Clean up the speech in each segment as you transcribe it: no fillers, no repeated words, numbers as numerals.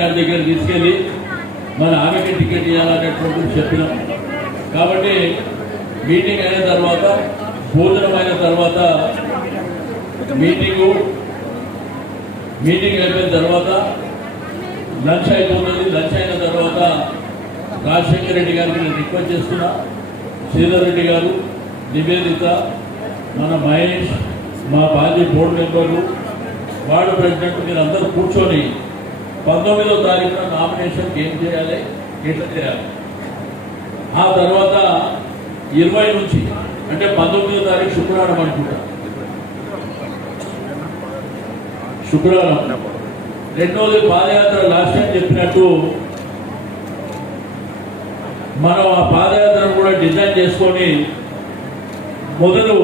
గారి దగ్గర తీసుకెళ్ళి మరి ఆమెకి టికెట్ ఇవ్వాలనేటువంటి చెప్పినాం. కాబట్టి మీటింగ్ అయిన తర్వాత భోజనం అయిన తర్వాత మీటింగ్ అయిపోయిన తర్వాత లంచ్ అయిపోతుంది. లంచ్ అయిన తర్వాత రాజశేఖర రెడ్డి గారికి నేను రిక్వెస్ట్ చేస్తున్నా, శ్రీధర్ రెడ్డి గారు, నివేదిత, మన మహేష్, మా పార్టీ బోర్డు మెంబర్లు, వార్డు ప్రెసిడెంట్ మీరు అందరూ కూర్చొని 19వ తారీఖున నామినేషన్ ఏం చేయాలి, ఎట్లా చేయాలి. ఆ తర్వాత 20 నుంచి అంటే 19వ తారీఖు శుక్రవారం అనుకుంటా, శుక్రవారం. రెండోది పాదయాత్ర లాస్ట్ టైం చెప్పినట్టు మనం ఆ పాదయాత్రను కూడా డిజైన్ చేసుకొని మొదలు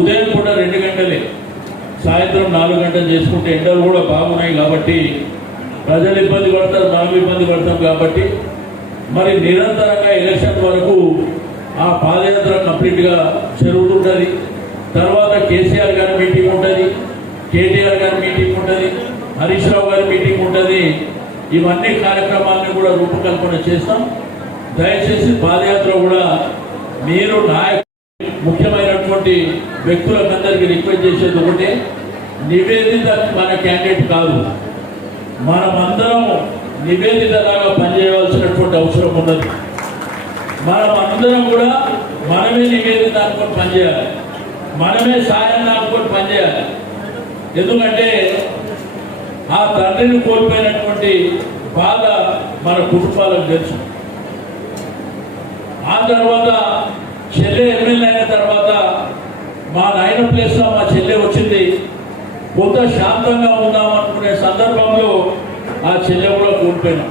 ఉదయం పూట 2 గంటలే, సాయంత్రం 4 గంటలు చేసుకుంటే ఎండలు కూడా బాగున్నాయి కాబట్టి ప్రజలు ఇబ్బంది పడతారు, మనం ఇబ్బంది పడతాం కాబట్టి మరి నిరంతరంగా ఎలక్షన్ వరకు ఆ పాదయాత్ర కంప్లీట్గా జరుగుతుంటుంది. తర్వాత కేసీఆర్ గారి మీటింగ్ ఉంటుంది, కేటీఆర్ గారి మీటింగ్ ఉంటుంది, హరీష్ రావు గారి మీటింగ్ ఉంటుంది. ఇవన్నీ కార్యక్రమాలను కూడా రూపకల్పన చేస్తాం. దయచేసి పాదయాత్ర కూడా మీరు ముఖ్యమైనటువంటి వ్యక్తులందరికీ రిక్వెస్ట్ చేసేది ఒకటే, నివేదిత మన క్యాండిడేట్ కాదు, మనమందరం నివేదిత లాగా పనిచేయవలసినటువంటి అవసరం ఉన్నది. మనమందరం కూడా మనమే నివేదిత అనుకొని పనిచేయాలి, మనమే సాయం అనుకొని పనిచేయాలి. ఎందుకంటే ఆ తండ్రిని కోల్పోయినటువంటి బాధ మన కుటుంబాలకు తెలుసు. ఆ తర్వాత చెల్లె ఎమ్మెల్యే అయిన తర్వాత మా నాయన ప్లేస్లో మా చెల్లె వచ్చింది. కొంత శాంతంగా ఉందాం అనుకునే సందర్భంలో ఆ చెల్లె కూడా కోల్పోయినాం.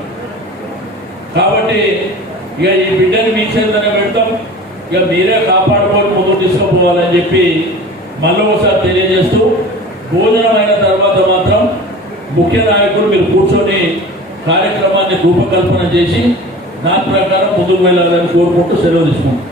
కాబట్టి ఇక ఈ బిడ్డని మీ చేతనే పెడతాం, ఇక మీరే కాపాడుకొని ముందుకు తీసుకుపోవాలని చెప్పి మళ్ళీ ఒకసారి తెలియజేస్తూ, భోజనం అయిన తర్వాత మాత్రం ముఖ్య నాయకులు మీరు కూర్చొని కార్యక్రమాన్ని రూపకల్పన చేసి దాని ప్రకారం ముందుకు వెళ్ళాలని కోరుకుంటూ సెలవు తీసుకుంటాం.